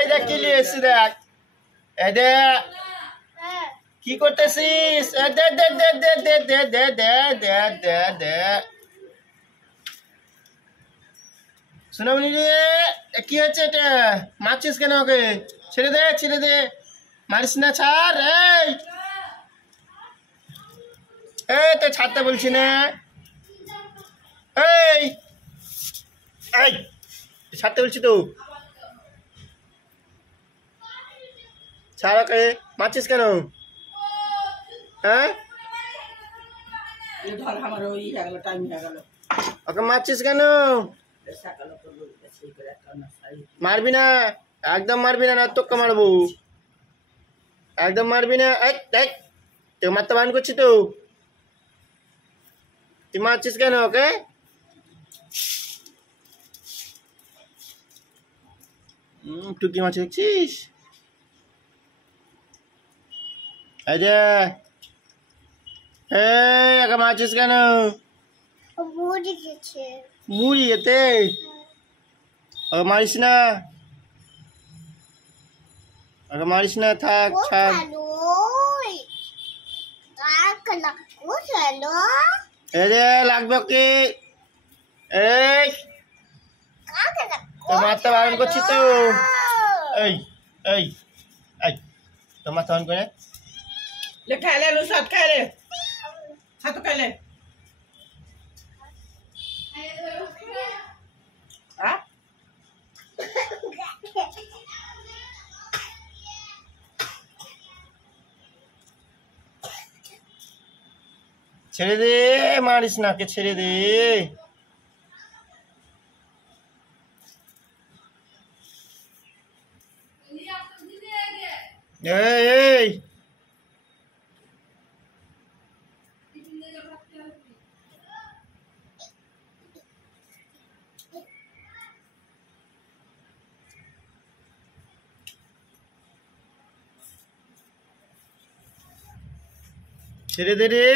এই দেখ কি নিয়ে এসছি দেখ। এই দেখ কি করতেছিস? দে দে দে দে দে দে দে দে দে দে দে। সোনামণি রে, কি হচ্ছে এটা? মারছিস কেন ওকে? ছেড়ে দে ছেড়ে দে, মারিস না, ছাড়। এই তো ছাড়তে বলছি না। এই এই ছাড়তে বলছি তো, ছাড় ওকে। মারছিস কেন? হ্যাঁ, ওকে মারছিস কেন? মারবি না, একদম মারবি না, তোকে মারবো। একদম মারবি না। তো মারতে বান করছি তো, তুই মারছিস কেন ওকে? টুকি মাছ দেখছিস? এই যে একে মারছিস কেন? মুড়ি এতে ওকে মারিস না, ওকে মারিস না, থাক ছাড়। এই যে লাগবে কি? এই তো মারতে বারণ করছি তো। এই এই এই তো মারতে বারণ করে। খাইলে সাত খাইলে সাত খাইলে ছেড়ে দে, মারিস না, কে ছেড়ে দে। এই ছেড়ে দে রে।